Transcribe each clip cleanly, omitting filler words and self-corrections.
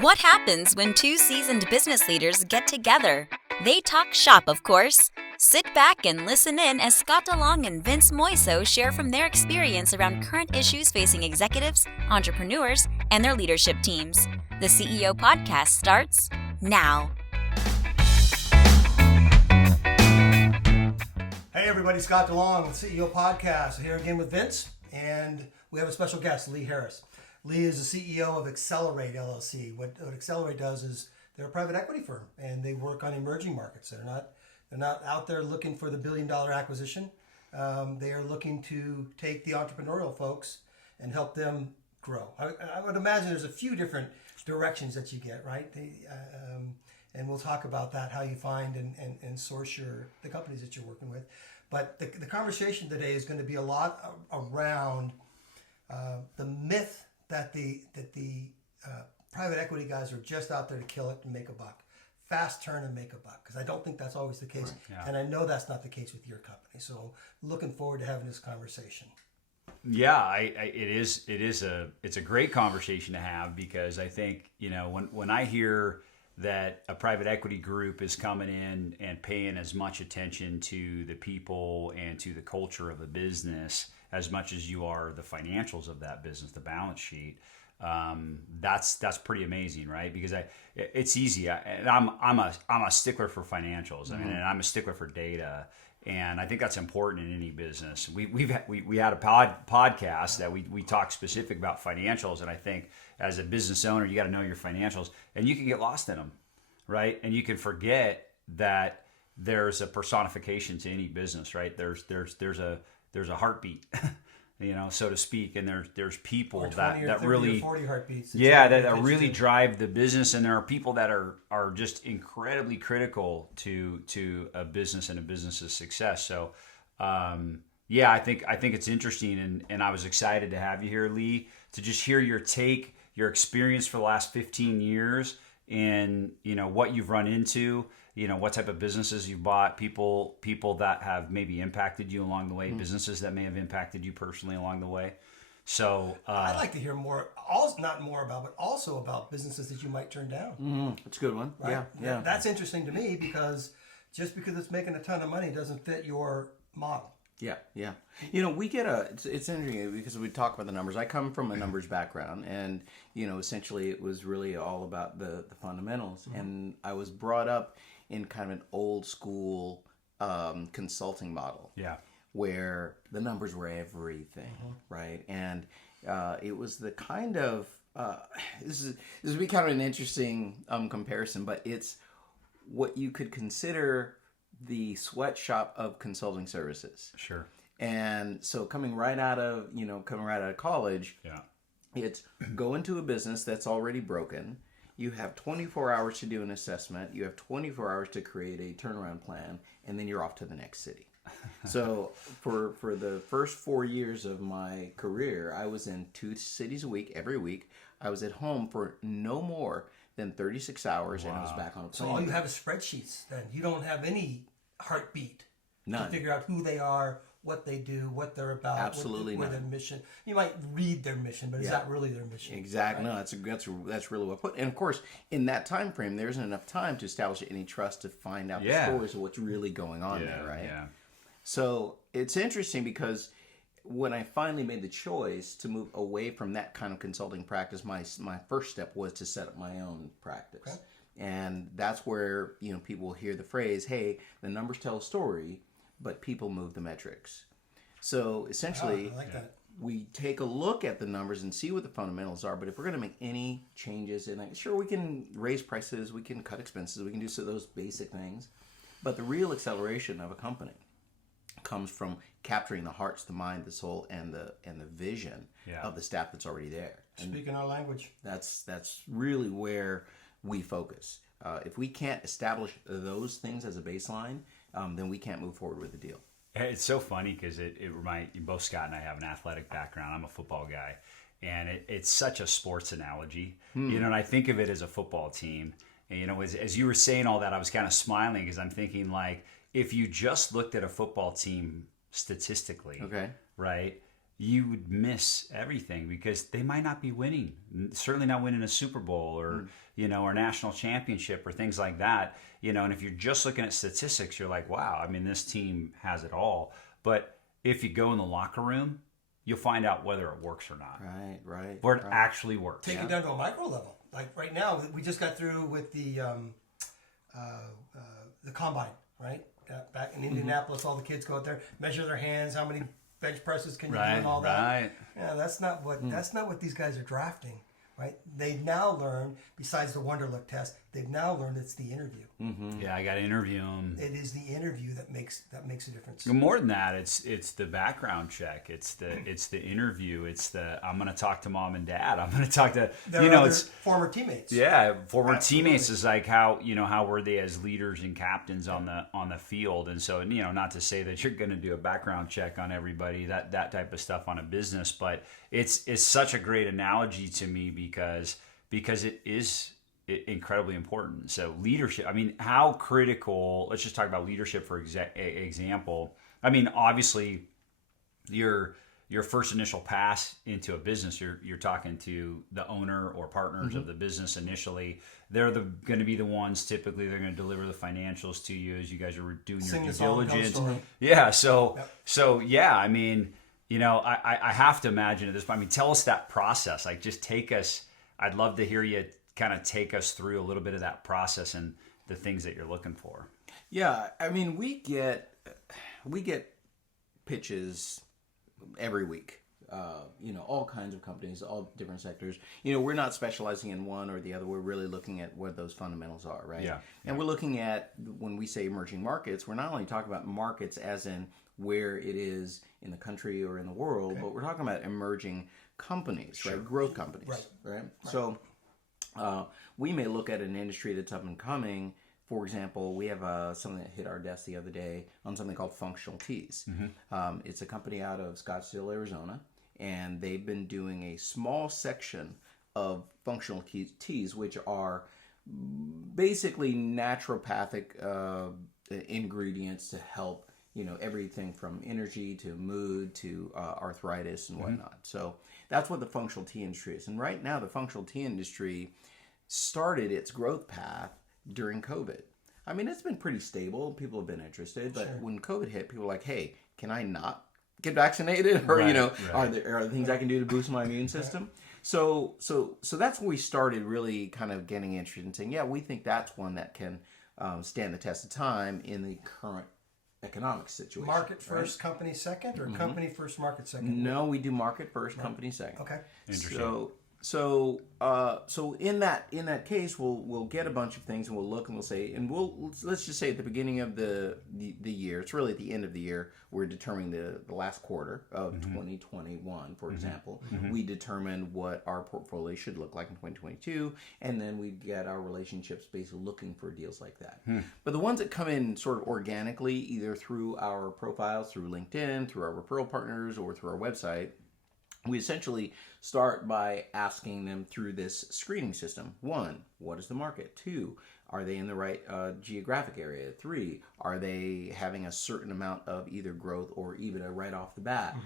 What happens when two seasoned business leaders get together? They talk shop, of course. Sit back and listen in as Scott DeLong and Vince Moiso share from their experience around current issues facing executives, entrepreneurs, and their leadership teams. The CEO Podcast starts now. Hey everybody, Scott DeLong, CEO Podcast, here again with Vince, and we have a special guest, Lee Harris. Lee is the CEO of Accelerate LLC. What Accelerate does is they're a private equity firm, and they work on emerging markets. They're not out there looking for the billion-dollar acquisition. They are looking to take the entrepreneurial folks and help them grow. I would imagine there's a few different directions that you get, right? And we'll talk about that, how you find and source the companies that you're working with. But the conversation today is going to be a lot around the myth that the private equity guys are just out there to kill it and make a buck. Fast turn and make a buck, because I don't think that's always the case. Right, yeah. And I know that's not the case with your company. So looking forward to having this conversation. Yeah, it's a great conversation to have, because I think, when I hear that a private equity group is coming in and paying as much attention to the people and to the culture of a business as much as you are the financials of that business, the balance sheet, that's pretty amazing, right? Because it's easy. I'm a stickler for financials. I mean, and I'm a stickler for data, and I think that's important in any business. We had a podcast that we talk specific about financials, and I think as a business owner, you got to know your financials, and you can get lost in them, right? And you can forget that there's a personification to any business, right? There's a heartbeat, so to speak, and there's people or 20 that or 30 really, or 40 heartbeats. that really drive the business, and there are people that are just incredibly critical to a business and a business's success. So, I think it's interesting, and I was excited to have you here, Lee, to just hear your take, your experience for the last 15 years, and what you've run into. What type of businesses you bought, people that have maybe impacted you along the way, businesses that may have impacted you personally along the way. So I'd like to hear more, not more about, but also about businesses that you might turn down. That's a good one. Right? Yeah. That's interesting to me, because just because it's making a ton of money doesn't fit your model. Yeah. We get it's interesting because we talk about the numbers. I come from a numbers background, and essentially it was really all about the fundamentals. And I was brought up in kind of an old school consulting model. Yeah. Where the numbers were everything, right? And it was the kind of this would be kind of an interesting comparison, but it's what you could consider the sweatshop of consulting services. Sure. And so coming right out of college, yeah, it's go into a business that's already broken. You have 24 hours to do an assessment. You have 24 hours to create a turnaround plan, and then you're off to the next city. So for the first 4 years of my career, I was in 2 cities a week, every week. I was at home for no more than 36 hours, and I was back on a plane. So all you have is spreadsheets, then. You don't have any heartbeat. None. To figure out who they are, what they do, what they're about. Absolutely what their mission. You might read their mission, but it's not really their mission. Exactly. Right? No, that's really well put. And of course, in that time frame, there isn't enough time to establish any trust to find out the stories of what's really going on there, right? Yeah. So it's interesting, because when I finally made the choice to move away from that kind of consulting practice, my first step was to set up my own practice. Okay. And that's where people will hear the phrase, "Hey, the numbers tell a story, but people move the metrics." So essentially, I like that. We take a look at the numbers and see what the fundamentals are. But if we're going to make any changes in it, sure, we can raise prices, we can cut expenses, we can do those basic things. But the real acceleration of a company comes from capturing the hearts, the mind, the soul, and the vision of the staff that's already there. And speaking our language. That's really where we focus. If we can't establish those things as a baseline, then we can't move forward with the deal. It's so funny, because it reminds both Scott and I have an athletic background. I'm a football guy, and it's such a sports analogy. And I think of it as a football team. And as you were saying all that, I was kind of smiling, because I'm thinking, like, if you just looked at a football team statistically, okay, right, you would miss everything because they might not be winning, certainly not winning a Super Bowl or, or national championship or things like that, and if you're just looking at statistics, you're like, wow, I mean, this team has it all. But if you go in the locker room, you'll find out whether it works or not. Right. Where it actually works. Take it down to a micro level. Like right now, we just got through with the combine, right? Back in Indianapolis, all the kids go out there, measure their hands, how many bench presses can you do and all that. Right. Yeah, that's not what these guys are drafting, right? They've now learned, besides the Wonderlic test, they've now learned it's the interview. Yeah, I got to interview them. It is the interview that makes a difference. More than that, it's the background check. It's the interview. It's the I'm going to talk to mom and dad. I'm going to talk to it's former teammates. Yeah, former teammates is like how were they as leaders and captains on the field. And so not to say that you're going to do a background check on everybody, that type of stuff on a business, but it's such a great analogy to me because it is incredibly important. So leadership, I mean, how critical, let's just talk about leadership for example. I mean, obviously your first initial pass into a business, you're talking to the owner or partners of the business initially. They're going to be the ones, typically they're going to deliver the financials to you as you guys are doing your due diligence. Yeah. So yeah, I mean, I have to imagine at this point, I mean, tell us that process, like just take us, I'd love to hear you kind of take us through a little bit of that process and the things that you're looking for. Yeah, I mean, we get pitches every week. All kinds of companies, all different sectors. We're not specializing in one or the other. We're really looking at what those fundamentals are, right? Yeah. And we're looking at, when we say emerging markets, we're not only talking about markets as in where it is in the country or in the world, but we're talking about emerging companies, right? Growth companies, right? So we may look at an industry that's up and coming. For example, we have something that hit our desk the other day on something called functional teas. It's a company out of Scottsdale, Arizona, and they've been doing a small section of functional teas, which are basically naturopathic ingredients to help, everything from energy to mood to arthritis and whatnot. So that's what the functional tea industry is. And right now, the functional tea industry started its growth path during COVID. I mean, it's been pretty stable. People have been interested. But when COVID hit, people were like, hey, can I not get vaccinated? Or, are there things I can do to boost my immune system? So that's when we started really kind of getting interested in saying, yeah, we think that's one that can stand the test of time in the current economic situation. Market first, company second, or company first, market second? No, we do market first, company second. Okay. Interesting. So in that case, we'll get a bunch of things and we'll look and we'll say, and let's just say at the beginning of the year, it's really at the end of the year, we're determining the last quarter of 2021, for example. We determine what our portfolio should look like in 2022, and then we get our relationships basically looking for deals like that. But the ones that come in sort of organically, either through our profiles, through LinkedIn, through our referral partners, or through our website, we essentially start by asking them through this screening system. 1, what is the market? 2, are they in the right geographic area? 3, are they having a certain amount of either growth or EBITDA right off the bat?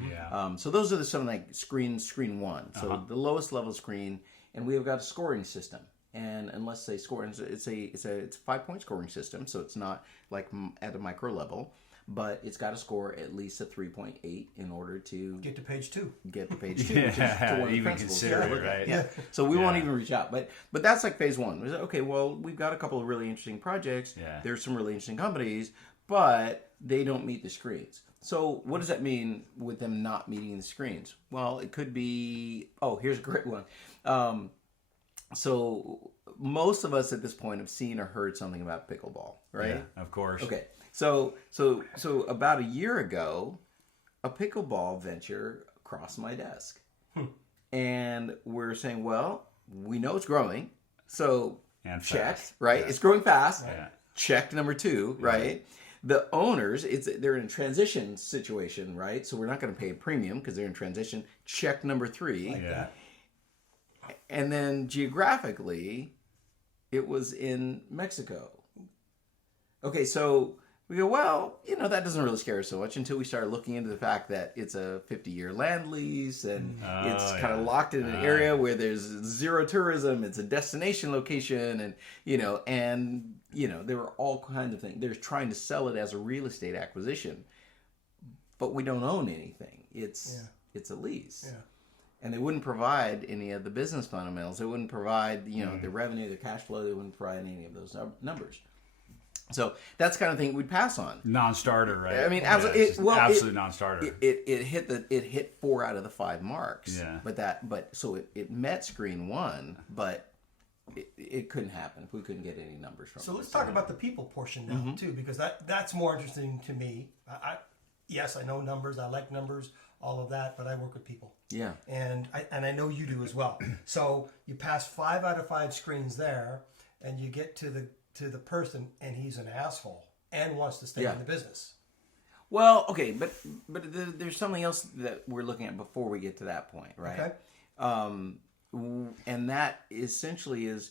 So those are some like screen 1. So the lowest level screen, and we have got a scoring system. And let's say scoring, it's a 5-point scoring system, so it's not like at a micro level. But it's got to score at least a 3.8 in order to get to page 2. Get to page 2, which is to one of the principles. Consider it, right? Yeah. So we won't even reach out. But that's like phase 1. Okay, well, we've got a couple of really interesting projects. There's some really interesting companies, but they don't meet the screens. So what does that mean with them not meeting the screens? Well, it could be, here's a great one. So most of us at this point have seen or heard something about pickleball, right? Yeah, of course. Okay. So about a year ago, a pickleball venture crossed my desk. And we're saying, well, we know it's growing. So and check, fast. right? It's growing fast. Yeah. Check number 2, right? The owners, they're in a transition situation, right? So we're not going to pay a premium because they're in transition. Check number 3. Like that. And then geographically, it was in Mexico. Okay, so We go, well, that doesn't really scare us so much until we started looking into the fact that it's a 50-year land lease and it's kind of locked in an area where there's zero tourism. It's a destination location, and there were all kinds of things. They're trying to sell it as a real estate acquisition, but we don't own anything. It's a lease. Yeah. And they wouldn't provide any of the business fundamentals. They wouldn't provide, the revenue, the cash flow. They wouldn't provide any of those numbers. So that's the kind of thing we'd pass on. Non-starter, right? I mean, absolute non-starter. It hit 4 out of the 5 marks. Yeah. So it met screen 1, but it couldn't happen if we couldn't get any numbers from it. So let's talk about the people portion now too, because that's more interesting to me. Yes, I know numbers. I like numbers, all of that, but I work with people. Yeah. And I know you do as well. So you pass 5 out of 5 screens there, and you get to the person, and he's an asshole and wants to stay in the business. Well, okay, but there's something else that we're looking at before we get to that point, right? Okay. And that essentially is,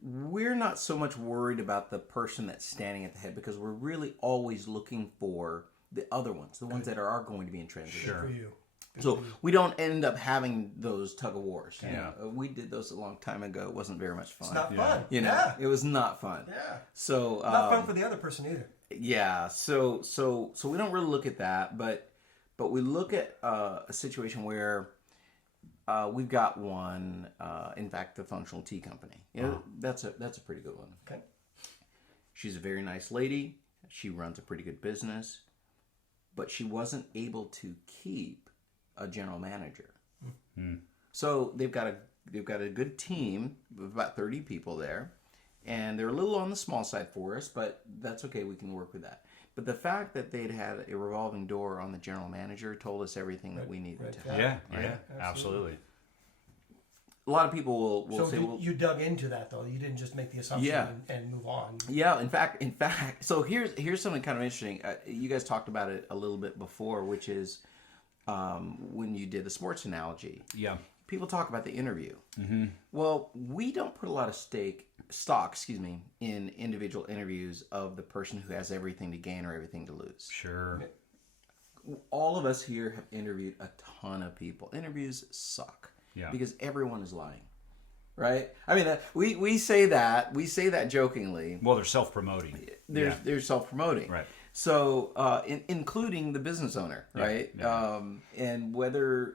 we're not so much worried about the person that's standing at the head, because we're really always looking for the other ones, the ones that are going to be in transition. Sure. For you. So we don't end up having those tug of wars. Yeah. We did those a long time ago. It wasn't very much fun. It's not fun. It was not fun. Yeah. So not fun for the other person either. Yeah. So we don't really look at that, but we look at a situation where we've got one. In fact, the functional tea company. That's a pretty good one. Okay. She's a very nice lady. She runs a pretty good business, but she wasn't able to keep a general manager. So they've got a good team of about 30 people there, and they're a little on the small side for us, but that's okay. We can work with that. But the fact that they'd had a revolving door on the general manager told us everything that we needed to have. Yeah, absolutely. A lot of people will say, you dug into that though. You didn't just make the assumption and move on. Yeah, in fact. So here's something kind of interesting. You guys talked about it a little bit before, which is when you did the sports analogy. Yeah. People talk about the interview. Mm-hmm. Well, we don't put a lot of stock, in individual interviews of the person who has everything to gain or everything to lose. Sure. All of us here have interviewed a ton of people. Interviews suck. Yeah. Because everyone is lying. Right? I mean, we say that jokingly. Well, they're self-promoting. They're self-promoting. Right. So, including the business owner, right? Yeah. And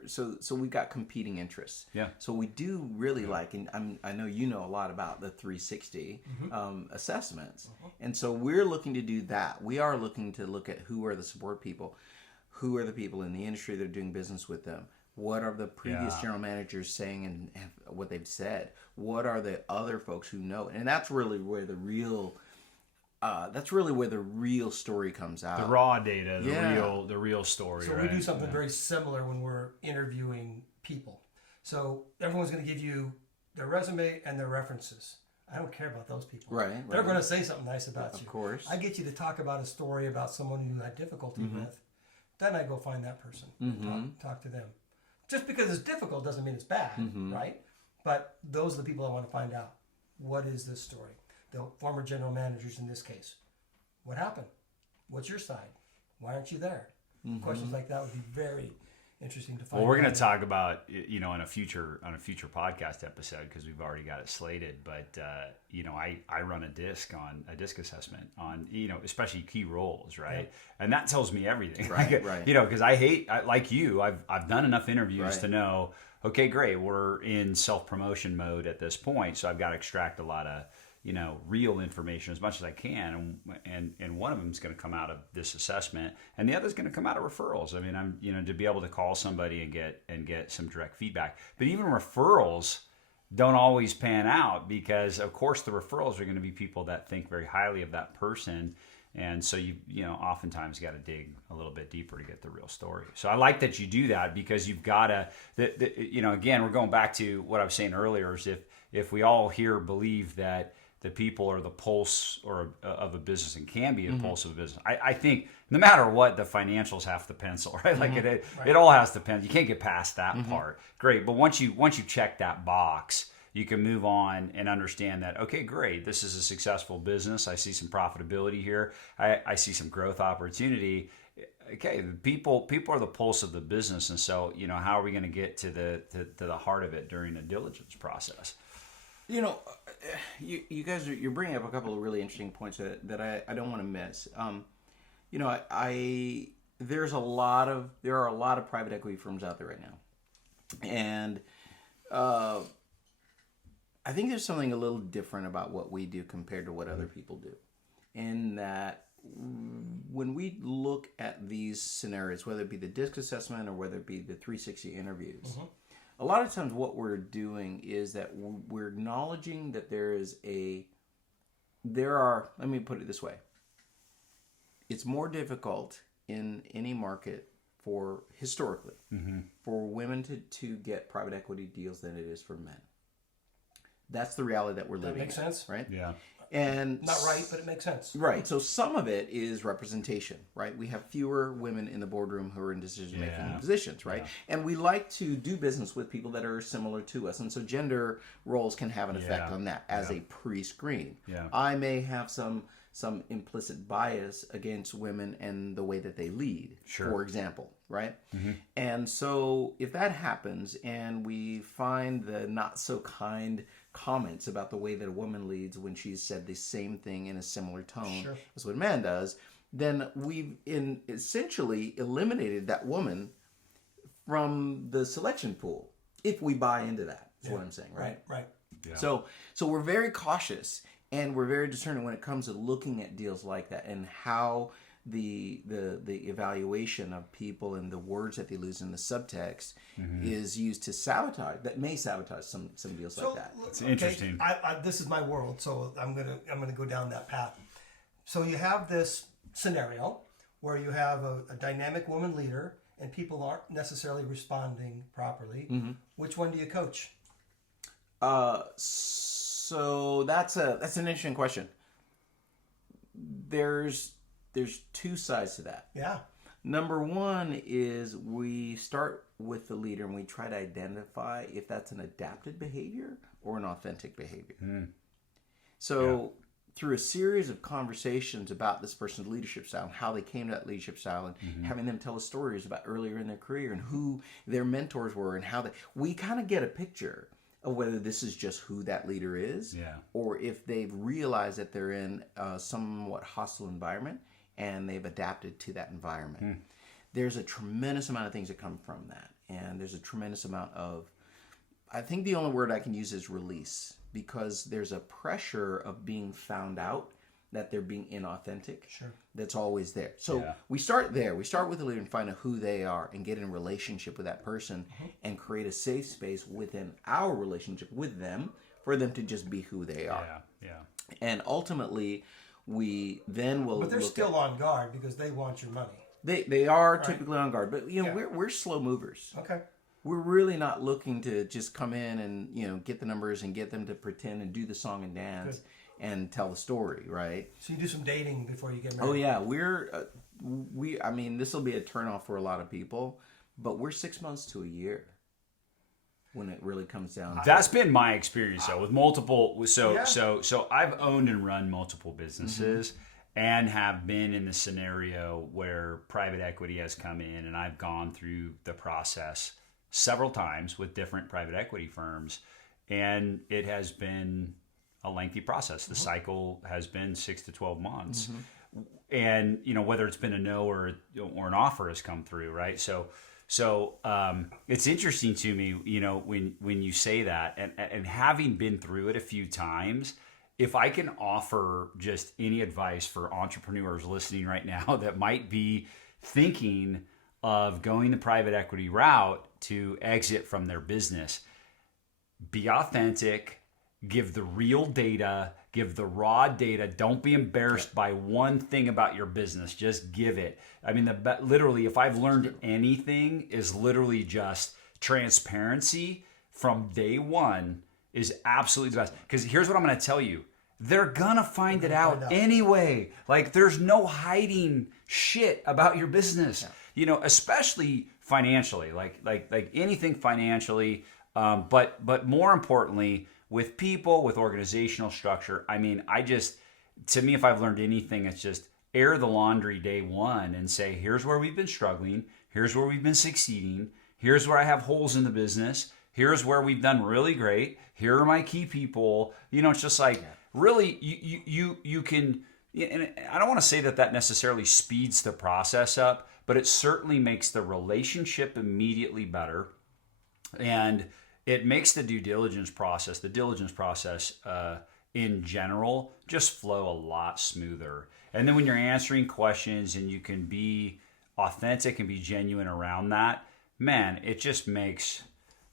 so we've got competing interests. Yeah. So we do really like, and I know you know a lot about the 360 assessments, and so we're looking to do that. We are looking to look at who are the support people, who are the people in the industry that are doing business with them. What are the previous general managers saying and what they've said? What are the other folks who know? And that's really where the real story comes out. The raw data, the real story. So we do something very similar when we're interviewing people. So everyone's going to give you their resume and their references. I don't care about those people. Right. They're going to say something nice about you. Of course. I get you to talk about a story about someone you had difficulty with. Then I go find that person and talk to them. Just because it's difficult doesn't mean it's bad, right? But those are the people I want to find out. What is this story? The former general managers in this case. What happened? What's your side? Why aren't you there? Questions like that would be very interesting to find out. Well, we're going to talk about, on a future podcast episode, because we've already got it slated. But I run a disc assessment on especially key roles, right? Yep. And that tells me everything, right? Right. Because like you, I've done enough interviews to know, okay, great, we're in self-promotion mode at this point, so I've got to extract a lot of real information as much as I can, and one of them is going to come out of this assessment, and the other is going to come out of referrals. I mean, I'm to be able to call somebody and get some direct feedback. But even referrals don't always pan out, because of course the referrals are going to be people that think very highly of that person, and so you oftentimes got to dig a little bit deeper to get the real story. So I like that you do that, because you've got to again, we're going back to what I was saying earlier, is if we all here believe that the people are the pulse of a business and can be a pulse of a business. I think no matter what, the financials have to pencil, right? Like it all has to pencil. You can't get past that part. Great, but once you check that box, You can move on and understand that, okay, great, this is a successful business. I see some profitability here. I see some growth opportunity. Okay, people are the pulse of the business, and so how are we going to get to the heart of it during the diligence process? You guys you're bringing up a couple of really interesting points that I don't want to miss. There are a lot of private equity firms out there right now, and I think there's something a little different about what we do compared to what other people do, in that when we look at these scenarios, whether it be the DISC assessment or whether it be the 360 interviews, a lot of times what we're doing is that we're acknowledging that let me put it this way. It's more difficult in any market historically for women to get private equity deals than it is for men. That's the reality that we're living in. That makes sense. Right? Yeah. And not right, but it makes sense. Right. So some of it is representation, right? We have fewer women in the boardroom who are in decision-making positions, right? Yeah. And we like to do business with people that are similar to us. And so gender roles can have an effect on that as a pre-screen. Yeah. I may have some implicit bias against women and the way that they lead, for example, right? And so if that happens and we find the not so kind comments about the way that a woman leads when she's said the same thing in a similar tone as what a man does, then we've essentially eliminated that woman from the selection pool, if we buy into that, is what I'm saying, right? Right. Yeah. So we're very cautious and we're very discerning when it comes to looking at deals like that and how the evaluation of people and the words that they lose in the subtext is used to sabotage. That may sabotage some deals like that. It's interesting. This is my world, so I'm gonna go down that path. So you have this scenario where you have a dynamic woman leader and people aren't necessarily responding properly. Which one do you coach? So that's an interesting question. There's two sides to that. Yeah. Number one is we start with the leader and we try to identify if that's an adapted behavior or an authentic behavior. So through a series of conversations about this person's leadership style and how they came to that leadership style and having them tell us stories about earlier in their career and who their mentors were and how we kind of get a picture of whether this is just who that leader is or if they've realized that they're in a somewhat hostile environment and they've adapted to that environment. There's a tremendous amount of things that come from that. And there's a tremendous amount of, I think the only word I can use is release, because there's a pressure of being found out that they're being inauthentic. That's always there. So we start there. We start with the leader and find out who they are and get in a relationship with that person and create a safe space within our relationship with them for them to just be who they are. And ultimately, we then will. But they're still on guard because they want your money. They are typically on guard, but we're slow movers. Okay. We're really not looking to just come in and get the numbers and get them to pretend and do the song and dance and tell the story, right? So you do some dating before you get married. Oh yeah, I mean, this will be a turnoff for a lot of people, but we're 6 months to a year when it really comes down. That's been my experience though with multiple. So I've owned and run multiple businesses. And have been in the scenario where private equity has come in, and I've gone through the process several times with different private equity firms, and it has been a lengthy process. The cycle has been 6 to 12 months, and whether it's been a no or an offer has come through, right? So it's interesting to me, when you say that, and having been through it a few times. If I can offer just any advice for entrepreneurs listening right now that might be thinking of going the private equity route to exit from their business, be authentic, give the real data, give the raw data. Don't be embarrassed by one thing about your business. Just give it. I mean, literally, if I've learned anything, is literally just transparency from day one is absolutely the best. Because here's what I'm going to tell you. They're going to find it out anyway. Like, there's no hiding shit about your business, especially financially. Like anything financially, But more importantly, with people, with organizational structure, I mean, to me, if I've learned anything, it's just air the laundry day one and say, here's where we've been struggling. Here's where we've been succeeding. Here's where I have holes in the business. Here's where we've done really great. Here are my key people. It's just like, really, you can, and I don't want to say that necessarily speeds the process up, but it certainly makes the relationship immediately better. And it makes the diligence process in general just flow a lot smoother. And then when you're answering questions and you can be authentic and be genuine around that, man, it just makes,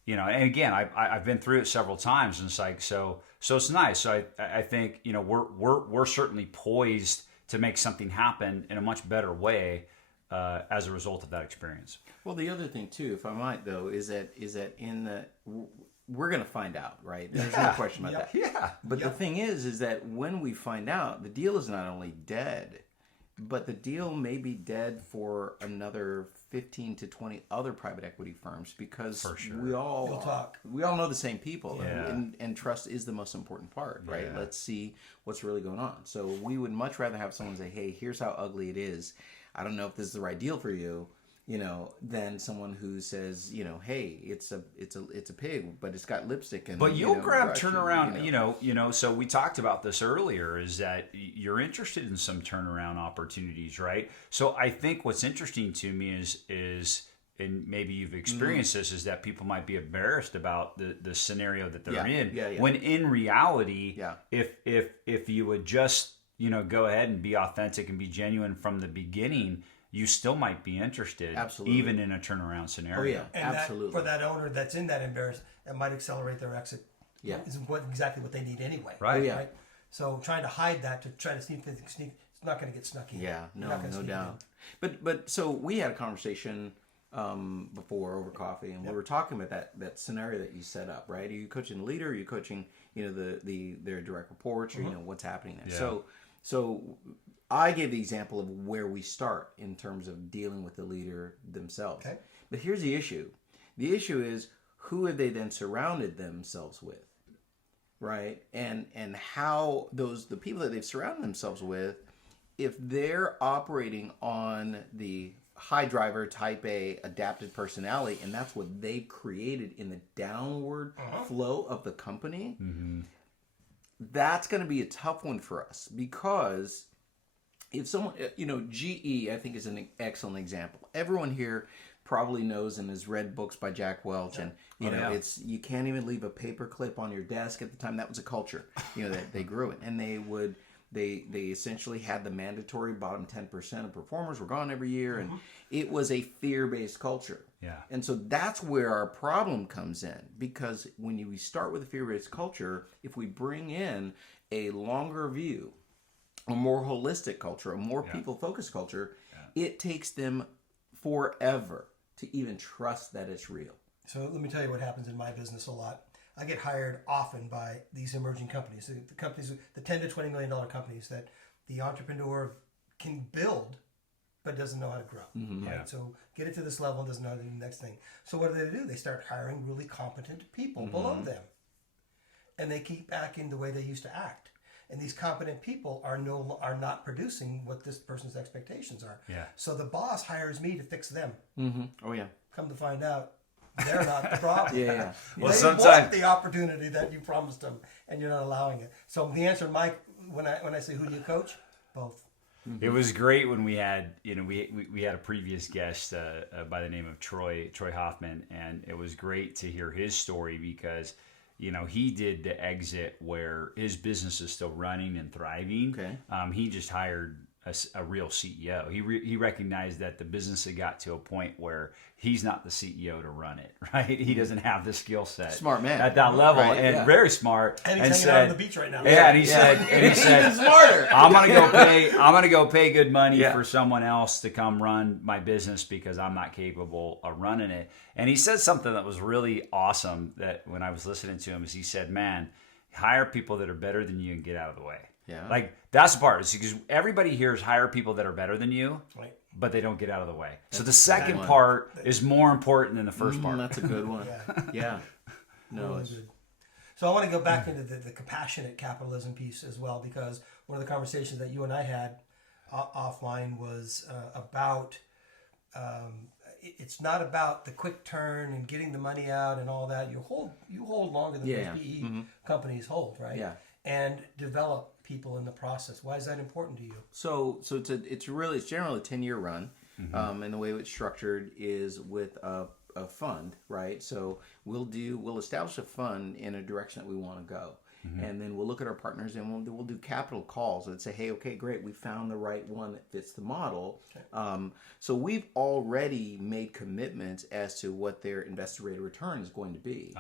and again, I've been through it several times, and it's like, so it's nice. So I think, we're certainly poised to make something happen in a much better way as a result of that experience. Well, the other thing too, if I might though, is that we're going to find out, right? There's no question about that. Yeah. But the thing is that when we find out, the deal is not only dead, but the deal may be dead for another 15 to 20 other private equity firms, because we all know the same people, and trust is the most important part, right? Yeah. Let's see what's really going on. So we would much rather have someone say, hey, here's how ugly it is. I don't know if this is the right deal for you, than someone who says, hey, it's a pig, but it's got lipstick and. But you'll grab turnaround, So we talked about this earlier, is that you're interested in some turnaround opportunities, right? So I think what's interesting to me is, and maybe you've experienced this, is that people might be embarrassed about the scenario that they're in. Yeah. When in reality, if you would just go ahead and be authentic and be genuine from the beginning, you still might be interested, absolutely, even in a turnaround scenario. Oh yeah, and absolutely. For that owner that's in that embarrassment, it might accelerate their exit. Yeah, is exactly what they need anyway. Right. Oh, yeah. Right. So trying to hide that, to try to sneak, it's not going to get snuck in. Yeah, no doubt. But so we had a conversation before over coffee, and we were talking about that scenario that you set up. Right? Are you coaching the leader? Are you coaching their direct reports, or what's happening there? Yeah. So I gave the example of where we start in terms of dealing with the leader themselves. Okay. But here's the issue. The issue is, who have they then surrounded themselves with? Right? And how the people that they've surrounded themselves with, if they're operating on the high driver type A adapted personality, and that's what they created in the downward flow of the company, that's going to be a tough one for us, because if someone, GE, I think, is an excellent example. Everyone here probably knows and has read books by Jack Welch, and it's, you can't even leave a paper clip on your desk. At the time, that was a culture, that they grew in, and they essentially had the mandatory bottom 10% of performers were gone every year, and it was a fear-based culture. Yeah. And so that's where our problem comes in, because when we start with a fear-based culture, if we bring in a longer view, a more holistic culture, a more people-focused culture, it takes them forever to even trust that it's real. So let me tell you what happens in my business a lot. I get hired often by these emerging companies, the companies, the $10 to $20 million companies that the entrepreneur can build, but doesn't know how to grow. Right? So get it to this level and doesn't know how to do the next thing. So what do? They start hiring really competent people below them, and they keep acting the way they used to act. And these competent people are not producing what this person's expectations are. Yeah. So the boss hires me to fix them. Oh yeah. Come to find out, they're not the problem. Yeah. Well, They sometimes want the opportunity that you promised them, and you're not allowing it. So the answer, Mike, when I say who do you coach, both. It was great when we had, we had a previous guest by the name of Troy Hoffman, and it was great to hear his story, because he did the exit where his business is still running and thriving. Okay. He just hired a real CEO. He recognized that the business had got to a point where he's not the CEO to run it, right? He doesn't have the skill set. Smart man. At that level, Right, and yeah. very smart. And he's hanging out on the beach right now. Yeah, and he said, Even smarter. I'm gonna go pay good money for someone else to come run my business, because I'm not capable of running it. And he said something that was really awesome, that when I was listening to him, is he said, man, hire people that are better than you and get out of the way. Yeah. Like, that's the part, is because everybody hears hire people that are better than you, Right. but they don't get out of the way. So the That's second one. part is more important than the first part. That's a good one. Yeah. No, Really good. So I want to go back into the compassionate capitalism piece as well, because one of the conversations that you and I had offline was about it's not about the quick turn and getting the money out and all that. You hold longer than most PE companies hold, right? Yeah. And develop people in the process. Why is that important to you? So it's generally a 10-year run, and the way it's structured is with a fund, right? So we'll establish a fund in a direction that we want to go. And then we'll look at our partners and we'll do capital calls and say, hey, okay, great, we found the right one that fits the model. Okay. So we've already made commitments as to what their investor rate of return is going to be.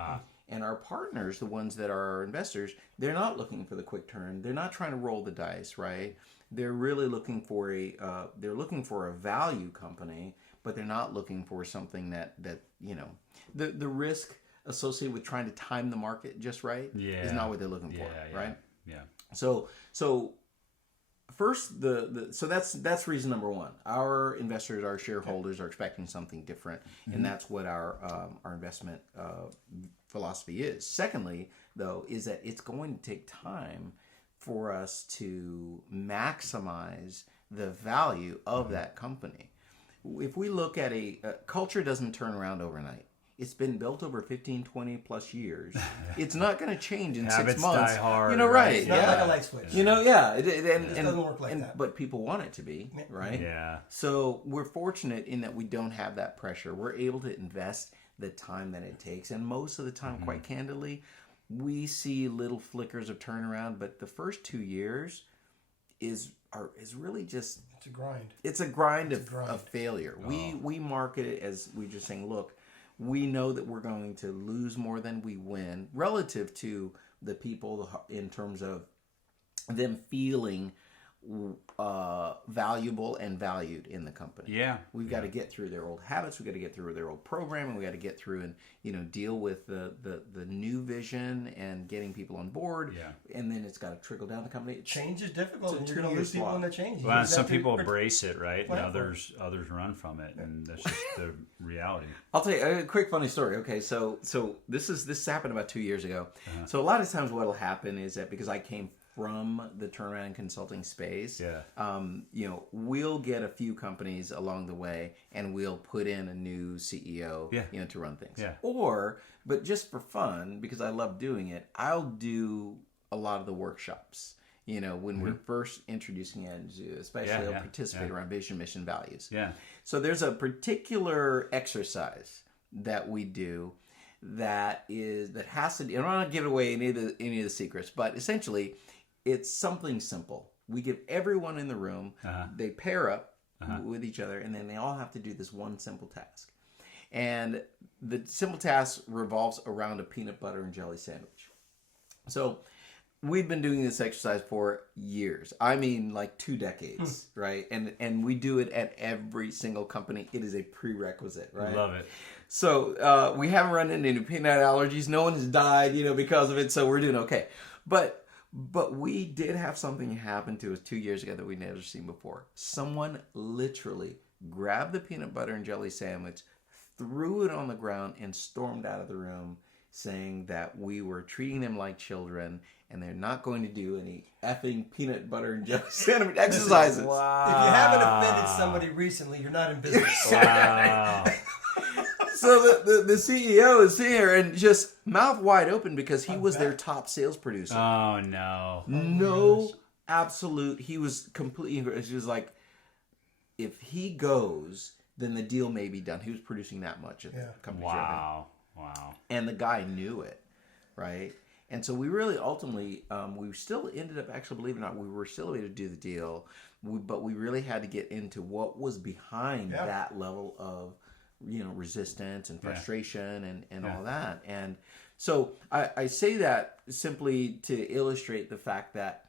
And our partners, the ones that are our investors, they're not looking for the quick turn. They're not trying to roll the dice, right? They're really looking for a value company, but they're not looking for something that the risk associated with trying to time the market just right is not what they're looking for, right? Yeah. So first, so that's reason number one. Our investors, our shareholders, are expecting something different, and that's what our investment philosophy is. Secondly, though, is that it's going to take time for us to maximize the value of that company. If we look at a culture, doesn't turn around overnight. It's been built over 15, 20 plus years. It's not going to change in 6 months. Die hard, right? It's not like a light switch. It doesn't work like that. But people want it to be, right? Yeah. So we're fortunate in that we don't have that pressure. We're able to invest the time that it takes, and most of the time, quite candidly, we see little flickers of turnaround. But the first 2 years is really just It's a grind. It's a grind of failure. We market it as we're just saying, look, we know that we're going to lose more than we win relative to the people in terms of them feeling valuable and valued in the company. Yeah. We've got to get through their old habits. We've got to get through their old programming. We got to get through and deal with the new vision and getting people on board. Yeah. And then it's got to trickle down the company. Change is difficult, and It's you're a going to lose 2 year people in slog. the change. Well, some people embrace it, right? And Plan for others run from it, and that's just the reality. I'll tell you a quick funny story. Okay, so this happened about 2 years ago. So a lot of times what'll happen is that because I came from the turnaround and consulting space, we'll get a few companies along the way, and we'll put in a new CEO, to run things. Yeah. But just for fun, because I love doing it, I'll do a lot of the workshops. When we're first introducing it, especially I'll participate around vision, mission, values. Yeah. So there's a particular exercise that we do that has to. I'm not gonna give away any of the secrets, but essentially, it's something simple. We give everyone in the room. They pair up with each other, and then they all have to do this one simple task. And the simple task revolves around a peanut butter and jelly sandwich. So we've been doing this exercise for years. I mean, like 2 decades, right? And we do it at every single company. It is a prerequisite, right? Love it. So we haven't run into any peanut allergies. No one has died, because of it. So we're doing okay. But we did have something happen to us 2 years ago that we'd never seen before. Someone literally grabbed the peanut butter and jelly sandwich, threw it on the ground, and stormed out of the room, saying that we were treating them like children and they're not going to do any effing peanut butter and jelly sandwich exercises. Wow. If you haven't offended somebody recently, you're not in business. Wow. So the CEO is here and just mouth wide open because he was their top sales producer. Oh, no. No, absolute. He was completely. He was like, if he goes, then the deal may be done. He was producing that much at the company. Wow. And the guy knew it, right? And so we really ultimately, we still ended up actually, believe it or not, we were still able to do the deal, but we really had to get into what was behind that level of resistance and frustration and all that. And so I say that simply to illustrate the fact that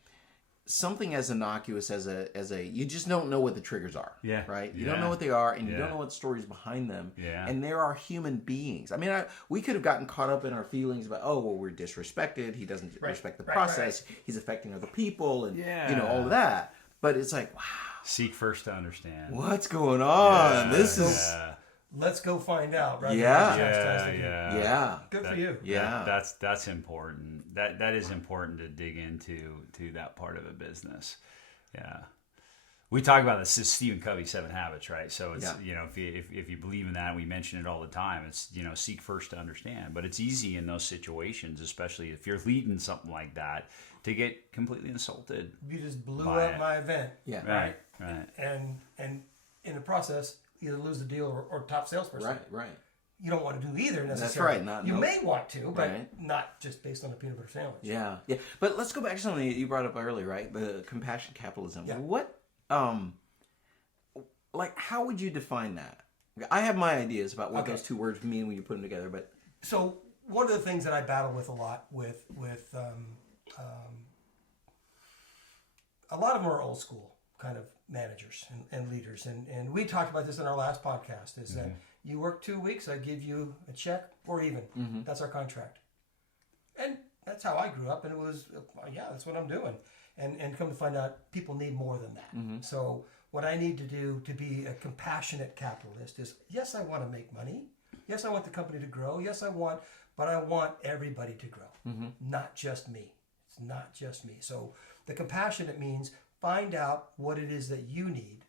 something as innocuous as a you just don't know what the triggers are. Yeah. Right? You don't know what they are, and you don't know what stories behind them. Yeah. And there are human beings. I mean, we could have gotten caught up in our feelings about, we're disrespected, he doesn't respect the process, he's affecting other people, and all of that. But it's like, wow. Seek first to understand. What's going on? This is let's go find out. Rather Yeah. than just us to do. Yeah. Good for you. Yeah. That's important. That is important to dig into that part of a business. Yeah. We talk about this Stephen Covey's 7 Habits, right? So it's if you believe in that, we mention it all the time. It's seek first to understand, but it's easy in those situations, especially if you're leading something like that, to get completely insulted. You just blew up my event. Yeah. Right. And in the process, either lose the deal or top salesperson. Right. You don't want to do either necessarily. That's right. You may want to, but Right. not just based on a peanut butter sandwich. Yeah. But let's go back to something you brought up earlier, right? The compassion capitalism. Yeah. What, how would you define that? I have my ideas about what those two words mean when you put them together, but So one of the things that I battle with a lot with a lot of them are old school kind of managers and leaders, and we talked about this in our last podcast. Is that you work 2 weeks, I give you a check or even. That's our contract, and that's how I grew up, and it was that's what I'm doing, and come to find out people need more than that. So what I need to do to be a compassionate capitalist is, yes, I want to make money. Yes, I want the company to grow. Yes, but I want everybody to grow, not just me. It's not just me. So the compassionate means find out what it is that you need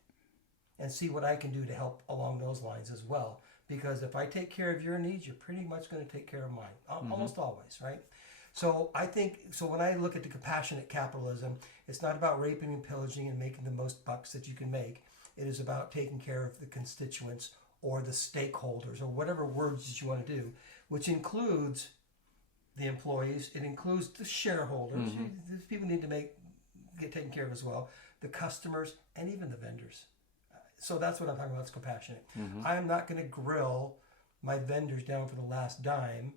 and see what I can do to help along those lines as well. Because if I take care of your needs, you're pretty much going to take care of mine, almost always, right? So I think, when I look at the compassionate capitalism, it's not about raping and pillaging and making the most bucks that you can make. It is about taking care of the constituents or the stakeholders or whatever words that you want to do, which includes the employees. It includes the shareholders. These people need to get taken care of as well. The customers and even the vendors. So that's what I'm talking about. It's compassionate. I am not going to grill my vendors down for the last dime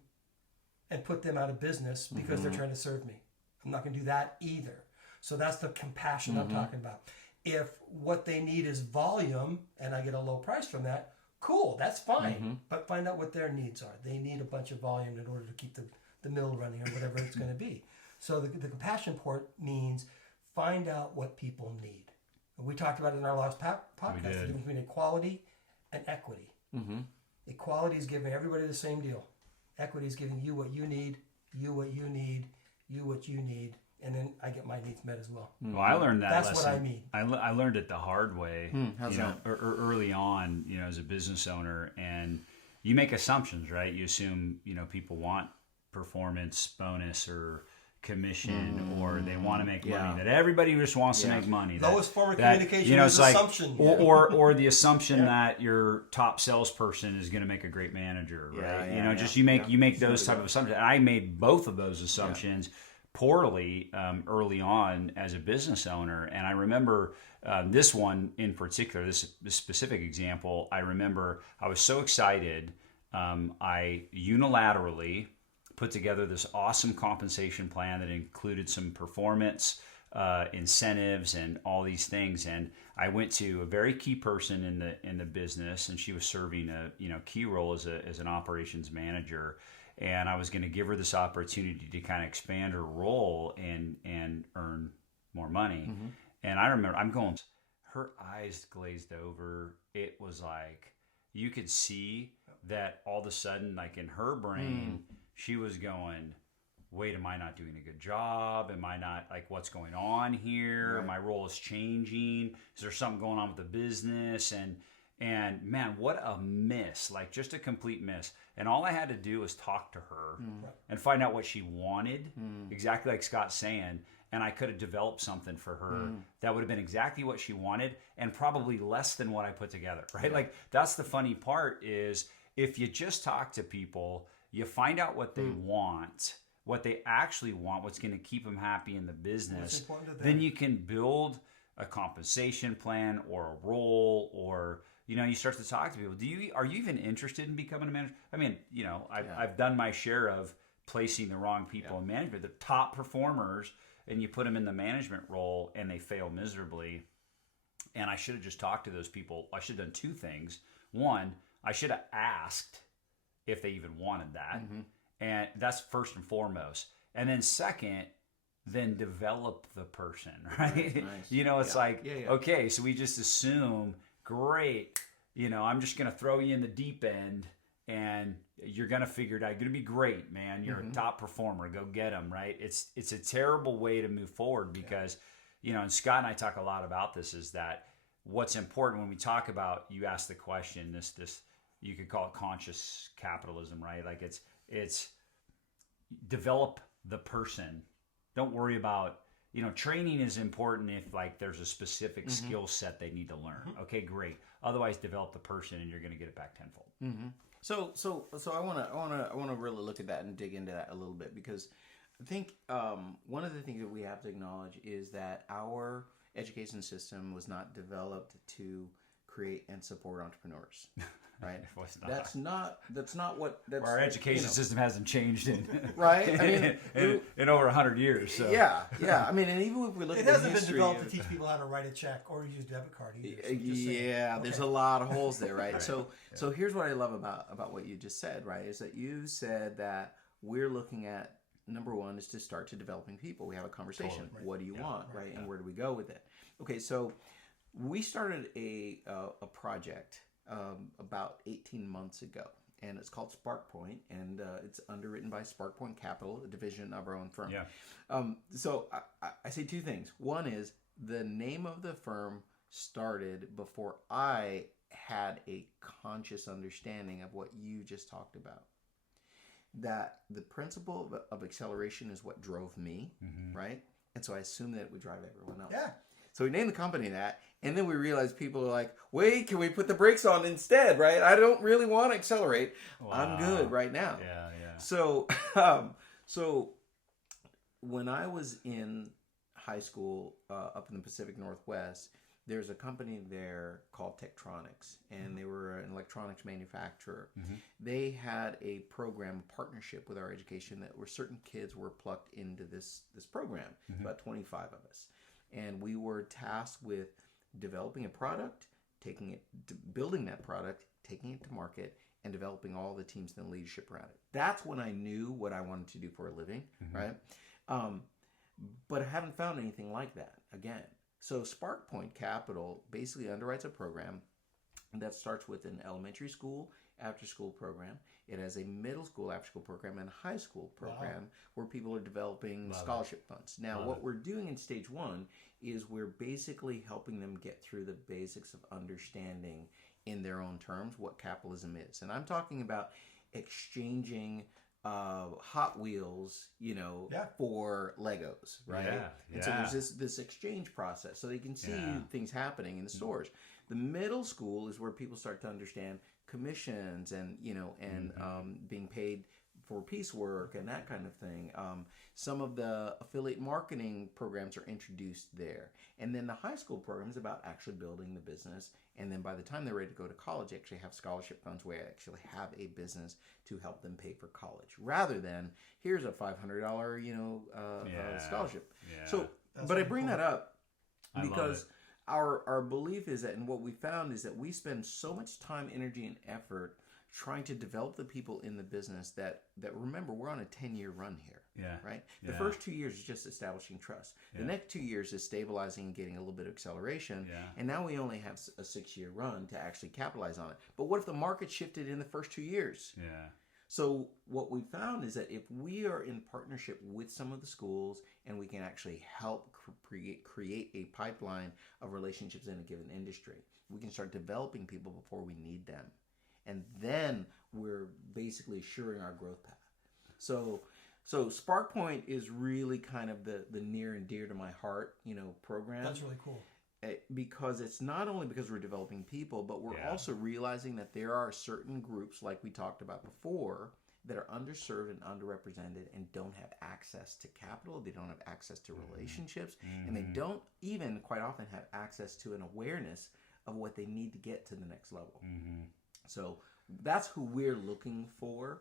and put them out of business because they're trying to serve me. I'm not going to do that either. So that's the compassion I'm talking about. If what they need is volume and I get a low price from that, cool, that's fine. But find out what their needs are. They need a bunch of volume in order to keep the mill running or whatever it's going to be. So the compassion part means find out what people need. We talked about it in our last podcast, the difference between equality and equity. Equality is giving everybody the same deal. Equity is giving you what you need, you what you need, you what you need, and then I get my needs met as well. Well, I learned that That's lesson. what I mean. I learned it the hard way. How's that? Early on, as a business owner, and you make assumptions, right? You assume, people want performance bonus or commission, or they want to make money. That everybody just wants to make money. Lowest form of communication is assumption. Or the assumption that your top salesperson is going to make a great manager, right? You make those type of assumptions. And I made both of those assumptions poorly early on as a business owner. And I remember this one in particular, this specific example. I remember I was so excited. I unilaterally put together this awesome compensation plan that included some performance incentives and all these things. And I went to a very key person in the business, and she was serving a key role as an operations manager. And I was going to give her this opportunity to kind of expand her role and earn more money. And I remember her eyes glazed over. It was like you could see that all of a sudden, like in her brain, she was going, wait, am I not doing a good job? Am I not, what's going on here? Right. My role is changing. Is there something going on with the business? And man, what a miss, just a complete miss. And all I had to do was talk to her and find out what she wanted, exactly like Scott's saying. And I could have developed something for her that would have been exactly what she wanted and probably less than what I put together, right? That's the funny part is if you just talk to people, you find out what they want, what they actually want, what's going to keep them happy in the business. Then you can build a compensation plan or a role, or you start to talk to people. Are you even interested in becoming a manager? I mean, I've done my share of placing the wrong people in management, the top performers, and you put them in the management role and they fail miserably. And I should have just talked to those people. I should have done two things. One, I should have asked if they even wanted that. And that's first and foremost. And then second, then develop the person, right? Nice. It's okay, so we just assume, great, I'm just going to throw you in the deep end and you're going to figure it out. You're going to be great, man. You're a top performer. Go get them, right? It's a terrible way to move forward because, and Scott and I talk a lot about this, is that what's important when we talk about, you ask the question, this you could call it conscious capitalism, right? Like it's develop the person. Don't worry about, training is important if like there's a specific skill set they need to learn. Okay, great. Otherwise, develop the person, and you're going to get it back tenfold. So I want to really look at that and dig into that a little bit, because I think one of the things that we have to acknowledge is that our education system was not developed to create and support entrepreneurs, right? That's not what our education system hasn't changed in right. I mean, in over 100 years. So. Yeah. I mean, and even if we look at the history, it hasn't been developed to teach people how to write a check or use a debit card either. There's a lot of holes there, right? So here's what I love about what you just said, right? Is that you said that we're looking at, number one is to start to developing people. We have a conversation. Totally, right. What do you want, right? And where do we go with it? Okay, so we started a project about 18 months ago, and it's called SparkPoint, and it's underwritten by SparkPoint Capital, a division of our own firm. Yeah. So I say two things. One is the name of the firm started before I had a conscious understanding of what you just talked about. That the principle of acceleration is what drove me, right? And so I assumed that it would drive everyone else. Yeah. So we named the company that, and then we realized people are like, wait, can we put the brakes on instead, right? I don't really want to accelerate. Wow. I'm good right now. Yeah. So, so when I was in high school up in the Pacific Northwest, there's a company there called Tektronix, and they were an electronics manufacturer. They had a program, a partnership with our education, that where certain kids were plucked into this program, about 25 of us. And we were tasked with developing a product, building that product, taking it to market, and developing all the teams and the leadership around it. That's when I knew what I wanted to do for a living, right? But I haven't found anything like that again. So SparkPoint Capital basically underwrites a program that starts with an elementary school after-school program. It has a middle school after-school program and a high school program where people are developing scholarship funds. Now, what we're doing in stage one is we're basically helping them get through the basics of understanding in their own terms what capitalism is. And I'm talking about exchanging Hot Wheels, for Legos, right? Yeah. And so there's this exchange process, so they can see things happening in the stores. The middle school is where people start to understand commissions and being paid for piecework and that kind of thing. Some of the affiliate marketing programs are introduced there. And then the high school program is about actually building the business. And then by the time they're ready to go to college, they actually have scholarship funds where they actually have a business to help them pay for college, rather than here's a $500 scholarship. Yeah. So, but I bring that up because our belief is that, and what we found is that we spend so much time, energy, and effort trying to develop the people in the business that remember, we're on a 10-year run here. Yeah. Right? The first 2 years is just establishing trust. The next 2 years is stabilizing and getting a little bit of acceleration. Yeah. And now we only have a 6-year run to actually capitalize on it. But what if the market shifted in the first 2 years? Yeah. So what we found is that if we are in partnership with some of the schools and we can actually help create a pipeline of relationships in a given industry, we can start developing people before we need them. And then we're basically assuring our growth path. So SparkPoint is really kind of the near and dear to my heart, program. That's really cool. Because it's not only because we're developing people, but we're also realizing that there are certain groups, like we talked about before, that are underserved and underrepresented and don't have access to capital. They don't have access to relationships. And they don't even quite often have access to an awareness of what they need to get to the next level. So that's who we're looking for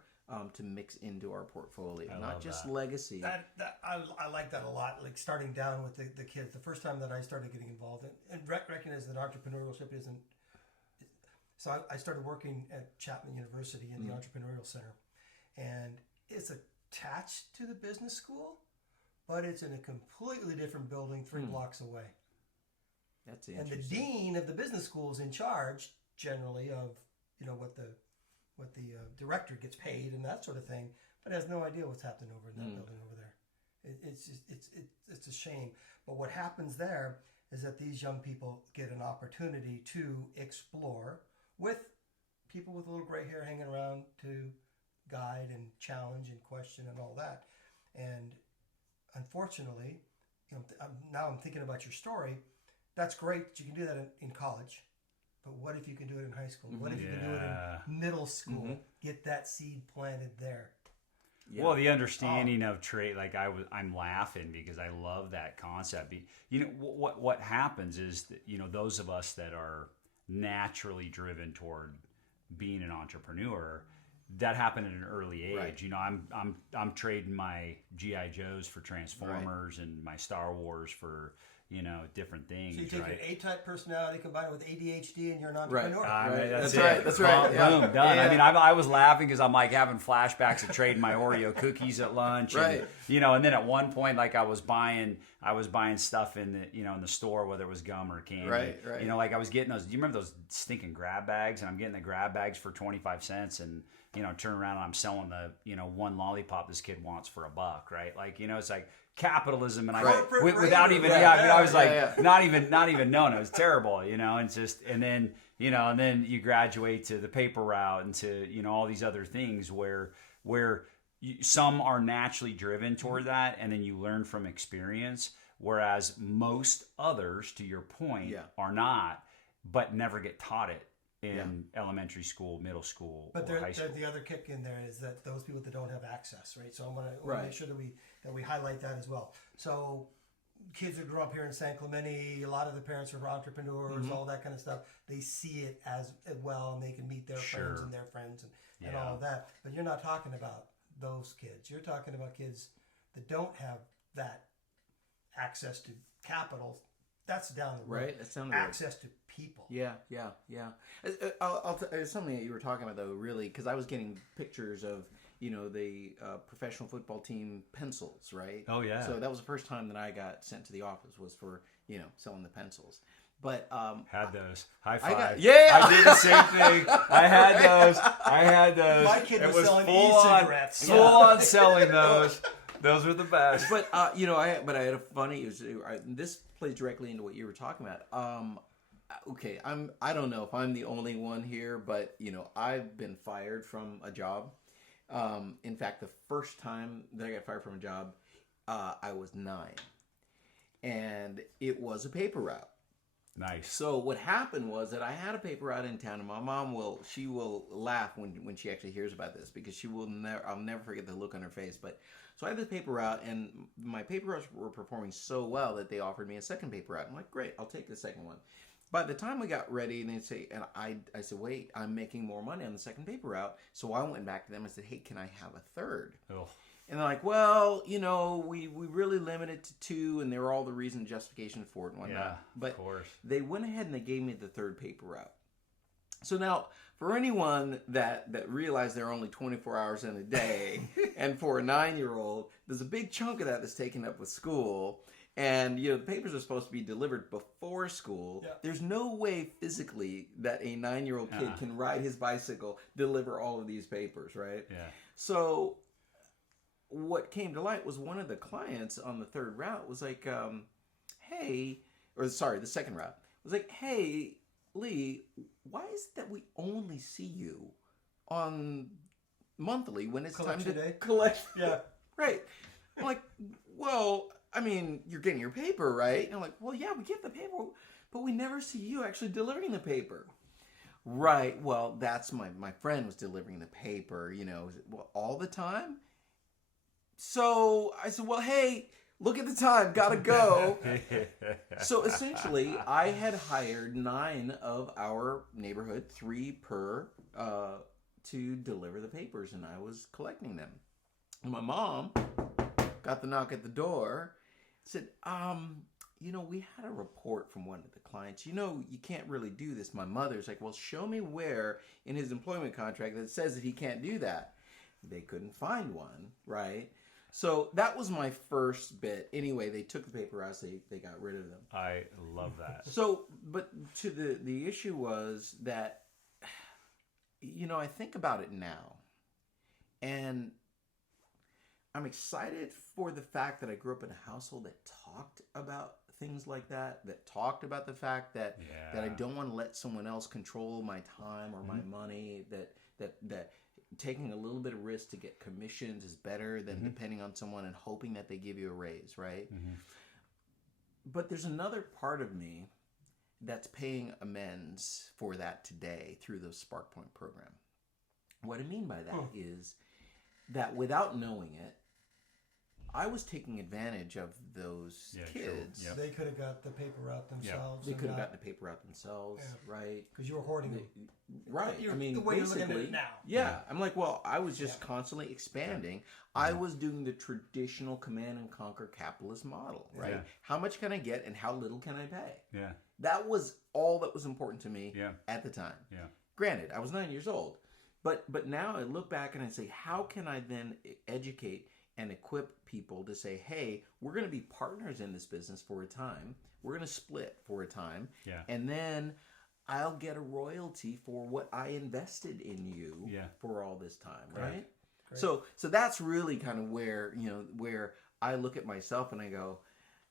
to mix into our portfolio, not just legacy. I like that a lot. Like starting down with the kids. The first time that I started getting involved and recognize that entrepreneurship isn't. So I started working at Chapman University in the Entrepreneurial Center, and it's attached to the business school, but it's in a completely different building 3 blocks away. That's interesting. interesting. And the dean of the business school is in charge generally of what the director gets paid and that sort of thing, but has no idea what's happening over in that building over there. It's a shame. But what happens there is that these young people get an opportunity to explore with people with a little gray hair hanging around to guide and challenge and question and all that. And unfortunately, now I'm thinking about your story. That's great that you can do that in college, but what if you can do it in high school? What if you can do it in middle school? Get that seed planted there. Yeah. Well, the understanding of trade, like I'm laughing because I love that concept. What happens is that, those of us that are naturally driven toward being an entrepreneur, that happened at an early age. Right. I'm trading my GI Joes for Transformers and my Star Wars for different things. So you take your A-type personality, combine it with ADHD, and you're an entrepreneur. Right. That's right. That's right. Boom, done. Yeah. I mean, I was laughing because I'm like having flashbacks of trading my Oreo cookies at lunch, and, and then at one point, like I was buying stuff in the in the store, whether it was gum or candy. Right. Like I was getting those. Do you remember those stinking grab bags? And I'm getting the grab bags for 25 cents, and turn around and I'm selling the one lollipop this kid wants for $1, right? Like it's like capitalism, and without even I was like not even knowing it was terrible, and it's just and then you graduate to the paper route and to all these other things where some are naturally driven toward that, and then you learn from experience, whereas most others, to your point, are not, but never get taught it in elementary school, middle school, or high school. The other kick in there is that those people that don't have access, right? So I want to make sure that we highlight that as well. So kids who grew up here in San Clemente, a lot of the parents are entrepreneurs, all that kind of stuff. They see it as well, and they can meet their friends and their friends and all of that. But you're not talking about those kids. You're talking about kids that don't have that access to capital. That's down the road. Right, that's down the road. Access to people. Yeah. I'll something that you were talking about, though, really, because I was getting pictures of, the professional football team pencils, right? Oh, yeah. So that was the first time that I got sent to the office was for, selling the pencils. But had those. High five. I did the same thing. I had those. My kid was selling e-cigarettes. Full on selling those. Those were the best. But I had a funny. This plays directly into what you were talking about. Okay, I don't know if I'm the only one here, but I've been fired from a job. In fact, the first time that I got fired from a job, I was 9, and it was a paper route. Nice. So what happened was that I had a paper route in town, and my mom will laugh when she actually hears about this, because I'll never forget the look on her face. But so I had this paper route, and my paper routes were performing so well that they offered me a second paper route. I'm like, great, I'll take the second one. By the time we got ready, and they'd say, and I said, wait, I'm making more money on the second paper route. So I went back to them and said, hey, can I have a third? Oh. And they're like, well, we really limit it to 2, and there were all the reason justifications for it and whatnot. Yeah, but of course. They went ahead and they gave me the third paper route. So now, for anyone that realized there are only 24 hours in a day, and for a 9-year-old, there's a big chunk of that that's taken up with school. And, the papers are supposed to be delivered before school. Yeah. There's no way physically that a 9-year-old kid can ride his bicycle, deliver all of these papers, right? Yeah. So what came to light was one of the clients on the third route was like, the second route was like, hey, Lee, why is it that we only see you on monthly when it's time to collect? Yeah. Right. I'm like, well, I mean, you're getting your paper, right? And I'm like, well, yeah, we get the paper, but we never see you actually delivering the paper. Right. Well, that's my friend was delivering the paper, all the time. So I said, well, hey, look at the time, gotta go. So essentially, I had hired 9 of our neighborhood, 3 per, to deliver the papers, and I was collecting them. And my mom got the knock at the door, said, we had a report from one of the clients. You can't really do this. My mother's like, well, show me where in his employment contract that says that he can't do that. They couldn't find one, right? So that was my first bit. Anyway, they took the paper out, they got rid of them. I love that. So, but to the issue was that I think about it now, and I'm excited for the fact that I grew up in a household that talked about things like that talked about the fact that I don't want to let someone else control my time or my money, that taking a little bit of risk to get commissions is better than depending on someone and hoping that they give you a raise, right? But there's another part of me that's paying amends for that today through the Spark Point program. What I mean by that is that without knowing it, I was taking advantage of those kids. Sure. Yep. They could have got the paper route themselves. They could have gotten the paper route themselves, right? Because you were hoarding them. Right. I mean, the way you're looking at it now. Yeah. I'm like, well, I was just constantly expanding. I was doing the traditional command and conquer capitalist model, right? Yeah. How much can I get and how little can I pay? Yeah. That was all that was important to me at the time. Yeah. Granted, I was 9 years old. But now I look back and I say, how can I then educate and equip people to say, hey, we're going to be partners in this business for a time. We're going to split for a time. Yeah. And then I'll get a royalty for what I invested in you for all this time, right? Great. So that's really kind of where I look at myself and I go,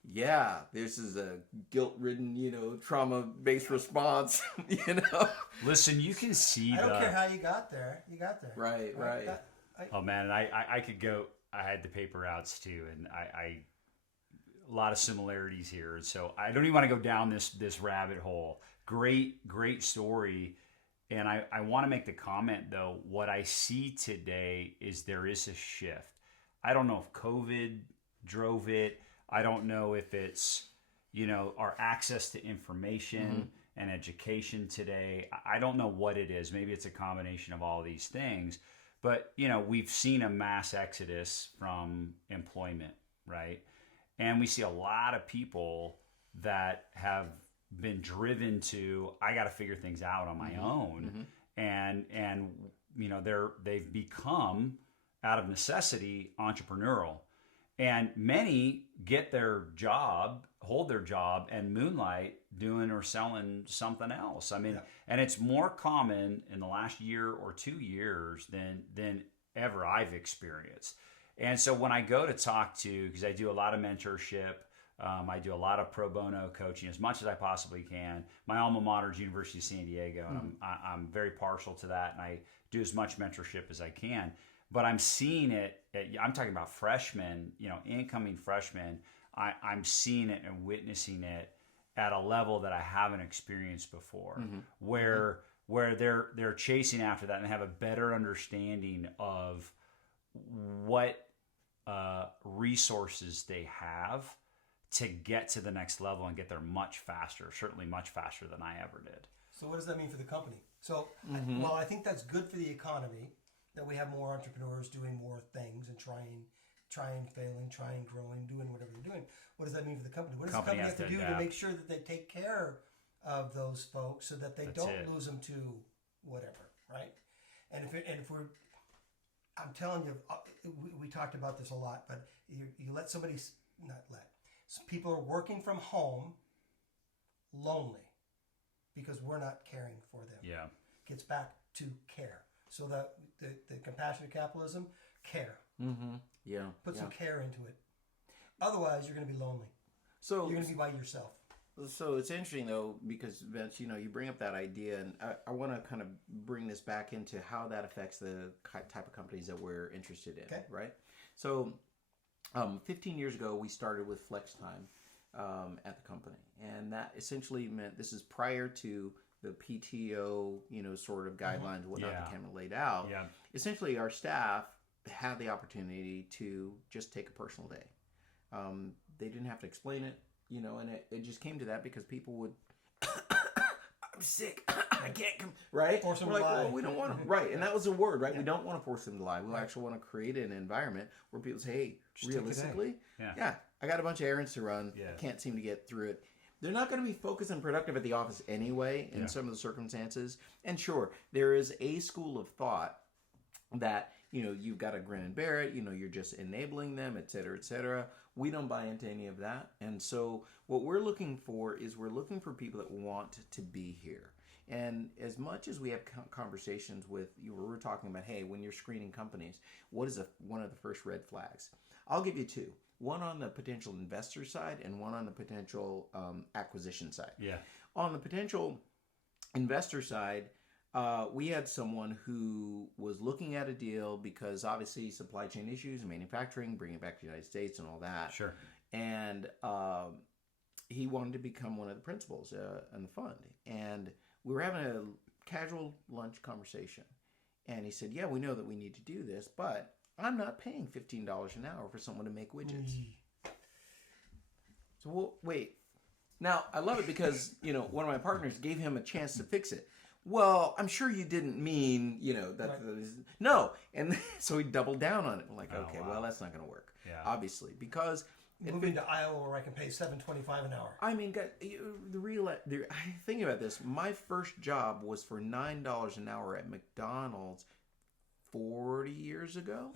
yeah, this is a guilt-ridden, trauma-based response, Listen, you can see I don't care how you got there. You got there. Right. Oh, man, and I could go... I had the paper routes too, and a lot of similarities here. And so I don't even want to go down this rabbit hole. Great story. And I want to make the comment though, what I see today is there is a shift. I don't know if COVID drove it. I don't know if it's, our access to information and education today. I don't know what it is. Maybe it's a combination of all these things. But, we've seen a mass exodus from employment, right? And we see a lot of people that have been driven to, I got to figure things out on my own. And they've become, out of necessity, entrepreneurial. And many get their job, hold their job, and moonlight doing or selling something else. I mean, and it's more common in the last year or 2 years than ever I've experienced. And so when I go to talk to, because I do a lot of mentorship, I do a lot of pro bono coaching as much as I possibly can. My alma mater is University of San Diego, and I'm very partial to that, and I do as much mentorship as I can. But I'm seeing it, I'm talking about freshmen, incoming freshmen. I'm seeing it and witnessing it at a level that I haven't experienced before, where they're chasing after that and have a better understanding of what resources they have to get to the next level and get there much faster, certainly much faster than I ever did. So what does that mean for the company? So, I think that's good for the economy, that we have more entrepreneurs doing more things and trying, failing, growing, doing whatever they're doing. What does that mean for the company? What does the company have to do to make sure that they take care of those folks so that they don't lose them to whatever, right? And if we're, I'm telling you, we talked about this a lot, but you let somebody, people are working from home lonely because we're not caring for them. Yeah. Gets back to care. So that the compassionate capitalism, care. Yeah. Put some care into it. Otherwise, you're going to be lonely. So you're going to be by yourself. So it's interesting though, because Vince, you bring up that idea, and I want to kind of bring this back into how that affects the type of companies that we're interested in, right? So 15 years ago, we started with flex time at the company, and that essentially meant, this is prior to the PTO, sort of guidelines, whatnot that Cameron laid out. Yeah. Essentially, our staff had the opportunity to just take a personal day. They didn't have to explain it, and it just came to that because people would, I'm sick, I can't come, right? Force them to lie. Well, we don't want to, right? And that was the word, right? We don't want to force them to lie. We actually want to create an environment where people say, hey, just realistically, I got a bunch of errands to run. I can't seem to get through it. They're not going to be focused and productive at the office anyway in some of the circumstances. And sure, there is a school of thought that, you've got to grin and bear it, you're just enabling them, et cetera, et cetera. We don't buy into any of that. And so what we're looking for is we're looking for people that want to be here. And as much as we have conversations with you, we're talking about, hey, when you're screening companies, what is one of the first red flags? I'll give you two. One on the potential investor side and one on the potential acquisition side. Yeah. On the potential investor side, we had someone who was looking at a deal because obviously supply chain issues, manufacturing, bringing it back to the United States and all that. Sure. And he wanted to become one of the principals in the fund. And we were having a casual lunch conversation. And he said, yeah, we know that we need to do this, but I'm not paying $15 an hour for someone to make widgets. So, well, wait. Now, I love it because, one of my partners gave him a chance to fix it. Well, I'm sure you didn't mean, that. Right. No. And so he doubled down on it. I'm like, okay, wow. well, that's not going to work. Yeah. Obviously, because Moving to Iowa where I can pay $7.25 an hour. I mean, think about this. My first job was for $9 an hour at McDonald's 40 years ago.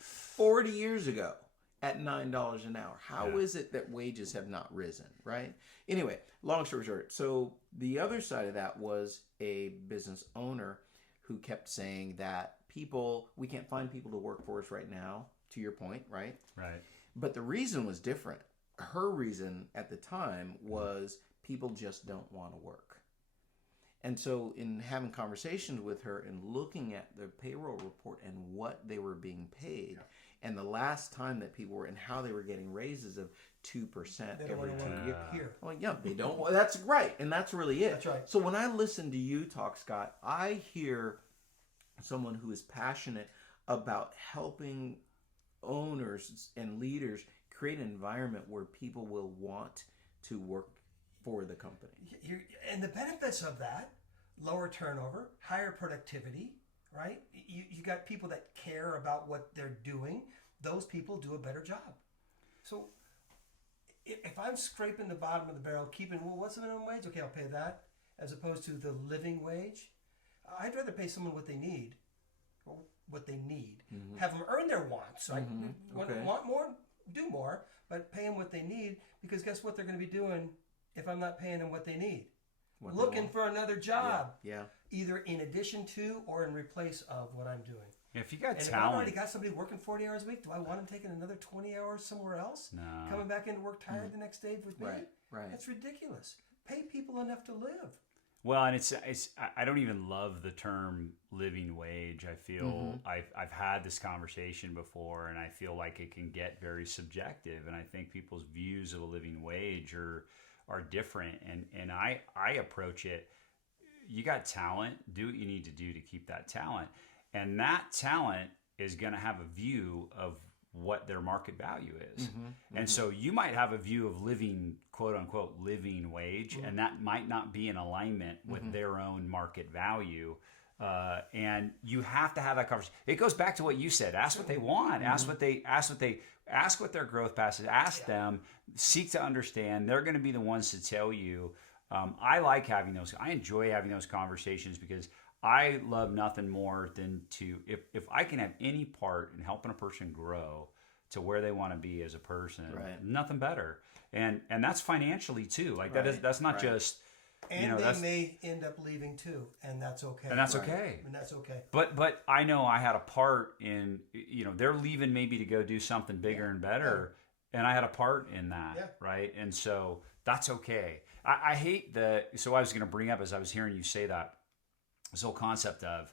40 years ago at $9 an hour. How is it that wages have not risen, right? Anyway, long story short. So the other side of that was a business owner who kept saying that we can't find people to work for us right now, to your point, right? Right. But the reason was different. Her reason at the time was people just don't want to work. And so in having conversations with her and looking at the payroll report and what they were being paid, and the last time that people were and how they were getting raises of 2% every 2 years. Here. Well, yeah, they don't. That's right, and that's really it. That's right. So when I listen to you talk, Scott, I hear someone who is passionate about helping owners and leaders create an environment where people will want to work for the company. And the benefits of that, lower turnover, higher productivity, right? You got people that care about what they're doing. Those people do a better job. So if I'm scraping the bottom of the barrel, what's the minimum wage? Okay, I'll pay that, as opposed to the living wage. I'd rather pay someone what they need. Mm-hmm. Have them earn their wants. So Okay. want more, do more, but pay them what they need, because guess what they're going to be doing if I'm not paying them what they need? Looking for another job. Yeah. Either in addition to or in replace of what I'm doing. If you got And if I've talent, already got somebody working 40 hours a week, do I want them taking another 20 hours somewhere else? No. Coming back into work tired the next day with me? Right. That's ridiculous. Pay people enough to live. well, and I don't even love the term living wage. I feel I've had this conversation before, and I feel like it can get very subjective. And I think people's views of a living wage are different. And I approach it. You got talent, do what you need to do to keep that talent. And that talent is going to have a view of what their market value is. And so you might have a view of living, quote unquote, living wage, and that might not be in alignment with their own market value. And you have to have that conversation. It goes back to what you said. Ask what they want. Ask what their growth path is. Ask them, seek to understand. They're going to be the ones to tell you. I like having those. I enjoy having those conversations because I love nothing more than if I can have any part in helping a person grow to where they want to be as a person, nothing better. And that's financially too. Like that's not just, And they may end up leaving too, and that's okay. and that's okay. And that's okay. But I know I had a part in, they're leaving maybe to go do something bigger and better. And I had a part in that, right? And so that's okay. I hate so I was going to bring up as I was hearing you say that, this whole concept of,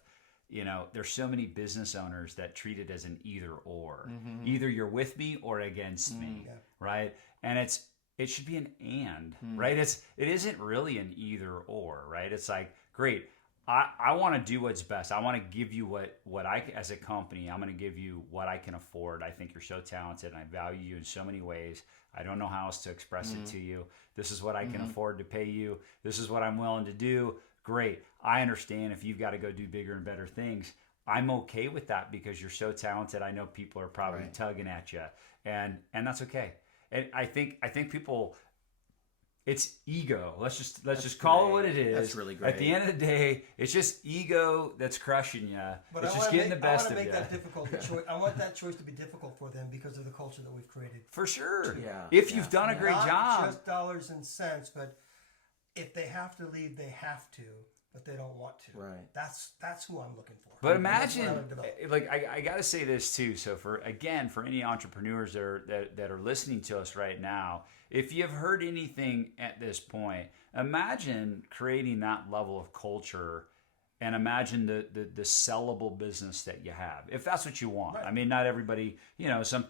there's so many business owners that treat it as an either or. Either you're with me or against me, right? And it should be an and, right? It isn't really an either or, right? It's like, great, I want to do what's best. I want to give you what I, as a company, I'm going to give you what I can afford. I think you're so talented and I value you in so many ways. I don't know how else to express it to you. This is what I can afford to pay you. This is what I'm willing to do. Great. I understand if you've got to go do bigger and better things. I'm okay with that because you're so talented. I know people are probably tugging at you, and that's okay. And I think people, it's ego. Let's just call it what it is. That's really great. At the end of the day, it's just ego that's crushing you. But it's just getting the best I of want you. to make that difficult. I want that choice to be difficult for them because of the culture that we've created. For sure. Yeah. If you've done a great Not job. just dollars and cents, but if they have to leave, they have to. but they don't want to. Right. That's who I'm looking for. But And that's what I imagine, would develop. like, I got to say this too. So for any entrepreneurs that are listening to us right now, if you've heard anything at this point, imagine creating that level of culture, and imagine the sellable business that you have, if that's what you want. Right. I mean, not everybody,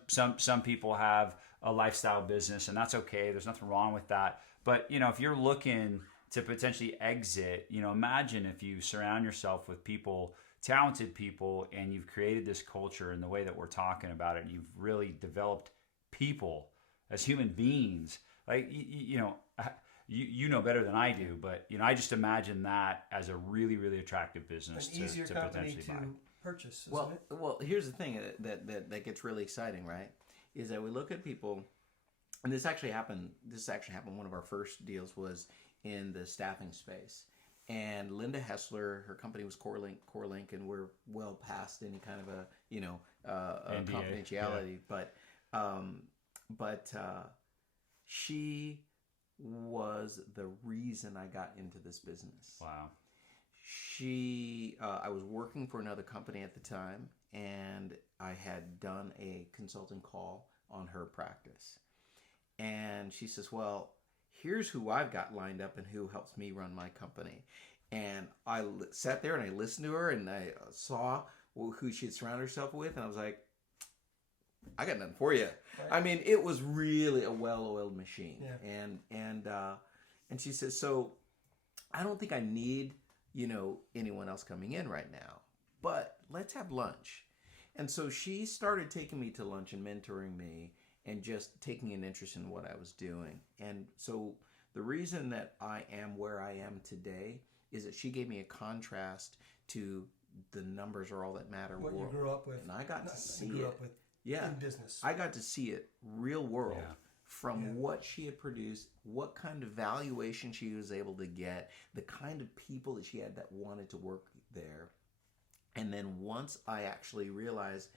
some people have a lifestyle business, and that's okay. There's nothing wrong with that. But if you're looking to potentially exit, imagine if you surround yourself with people, talented people, and you've created this culture in the way that we're talking about it, and you've really developed people as human beings. Like, you know better than I do, but I just imagine that as a really, really attractive business An easier to company potentially buy. to purchase, isn't Well, it? well, here's the thing that gets really exciting, right? Is that we look at people, and this actually happened. One of our first deals was in the staffing space, and Linda Hessler, her company was CoreLink, and we're well past any kind of a NDA, confidentiality, but she was the reason I got into this business. Wow. I was working for another company at the time, and I had done a consulting call on her practice. And she says, well, here's who I've got lined up and who helps me run my company. And I sat there and I listened to her, and I saw who she had surrounded herself with, and I was like, I got nothing for you. Right. I mean, it was really a well-oiled machine. Yeah. And she says, so I don't think I need, anyone else coming in right now, but let's have lunch. And so she started taking me to lunch and mentoring me and just taking an interest in what I was doing. And so the reason that I am where I am today is that she gave me a contrast to the numbers are all that matter. What you grew up with. And I got to see grew it. Up with Yeah, in business. I got to see it real world from Yeah. what she had produced, what kind of valuation she was able to get, the kind of people that she had that wanted to work there. And then once I actually realized,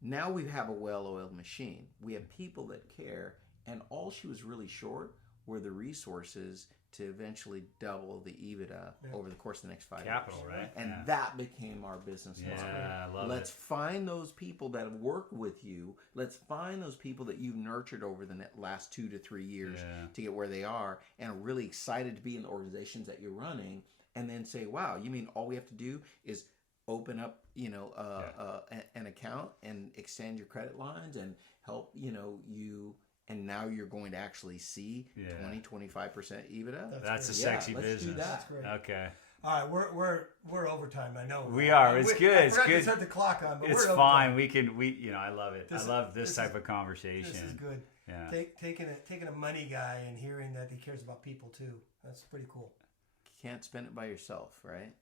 now we have a well-oiled machine. We have people that care, and all she was really short were the resources to eventually double the EBITDA over the course of the next 5 years. Capital, right? And that became our business model. Yeah, I love Let's find those people that have worked with you. Let's find those people that you've nurtured over the last 2 to 3 years to get where they are, and are really excited to be in the organizations that you're running, and then say, wow, you mean all we have to do is open up, an account and extend your credit lines and help, you... And now you're going to actually see 20-25% EBITDA. That's a sexy let's business. Do that. That's great. Okay. All right, we're overtime. I know We are. It's good. I It's forgot good. to set the clock on, but It's we're fine. overtime. I love it. I love this type of conversation. This is good. Yeah. Taking a money guy and hearing that he cares about people too. That's pretty cool. You can't spend it by yourself, right?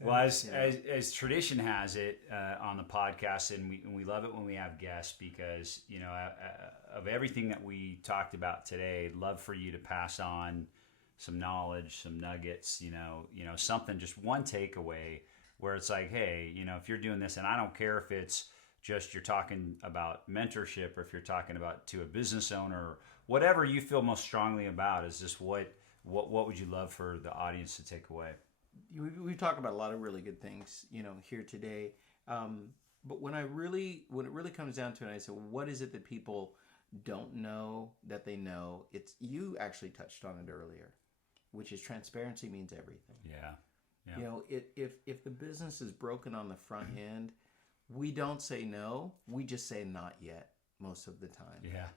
Well, as tradition has it on the podcast, and we love it when we have guests, because of everything that we talked about today, I'd love for you to pass on some knowledge, some nuggets, something, just one takeaway where it's like, hey, if you're doing this, and I don't care if it's just you're talking about mentorship, or if you're talking about to a business owner, or whatever you feel most strongly about, is just what would you love for the audience to take away? We've talked about a lot of really good things, here today. But when it really comes down to it, I say, well, what is it that people don't know that they know? It's, you actually touched on it earlier, which is transparency means everything. Yeah. If the business is broken on the front end, we don't say no. We just say not yet most of the time. Yeah.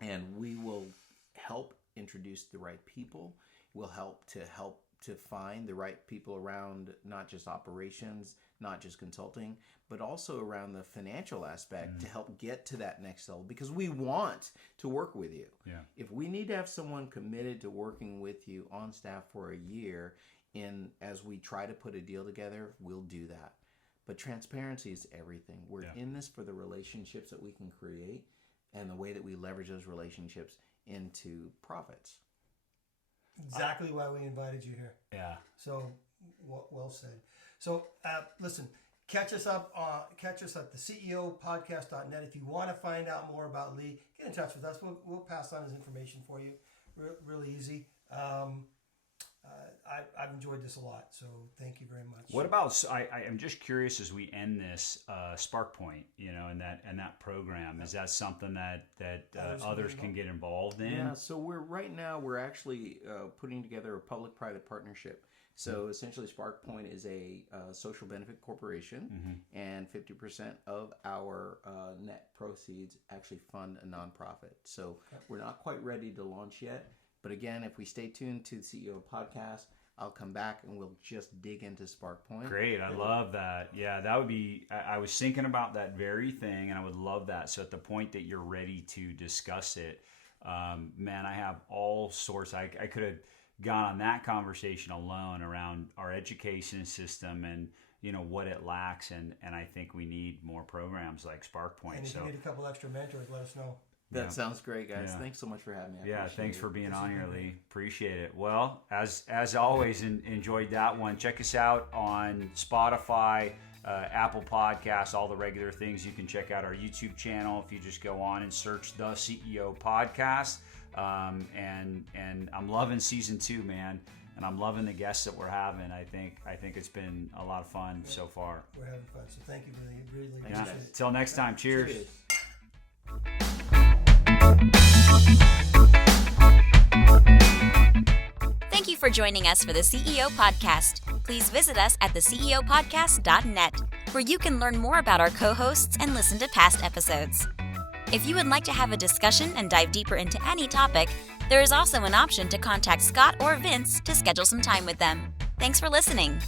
And we will help introduce the right people. We'll help to find the right people around not just operations, not just consulting, but also around the financial aspect to help get to that next level, because we want to work with you. Yeah. If we need to have someone committed to working with you on staff for a year, as we try to put a deal together, we'll do that. But transparency is everything. We're in this for the relationships that we can create and the way that we leverage those relationships into profits. Exactly why we invited you here. Yeah. So well said. So listen, catch us at the CEOpodcast.net. If you want to find out more about Lee, get in touch with us. We'll pass on his information for you. Really easy. I've enjoyed this a lot, so thank you very much. What about? I'm just curious as we end this Spark Point, and that program, is that something that others can get involved in? Yeah. So we're actually putting together a public-private partnership. So essentially, Spark Point is a social benefit corporation, and 50% of our net proceeds actually fund a nonprofit. So we're not quite ready to launch yet, but again, if we stay tuned to the CEO podcast, I'll come back and we'll just dig into Spark Point. Great. I love that. Yeah, that would be, I was thinking about that very thing, and I would love that. So at the point that you're ready to discuss it, man, I have all sorts. I could have gone on that conversation alone around our education system and, what it lacks. And I think we need more programs like Spark Point. And if you need a couple extra mentors, let us know. That sounds great, guys. Yeah. Thanks so much for having me. Thanks for being on here, Lee. Appreciate it. Well, as always, enjoyed that one. Check us out on Spotify, Apple Podcasts, all the regular things. You can check out our YouTube channel if you just go on and search the CEO Podcast. And I'm loving season 2, man. And I'm loving the guests that we're having. I think it's been a lot of fun so far. We're having fun. So thank you, really yeah. appreciate it. Till next time. Cheers. Thank you for joining us for the CEO Podcast. Please visit us at theceopodcast.net, where you can learn more about our co-hosts and listen to past episodes. If you would like to have a discussion and dive deeper into any topic, there is also an option to contact Scott or Vince to schedule some time with them. Thanks for listening.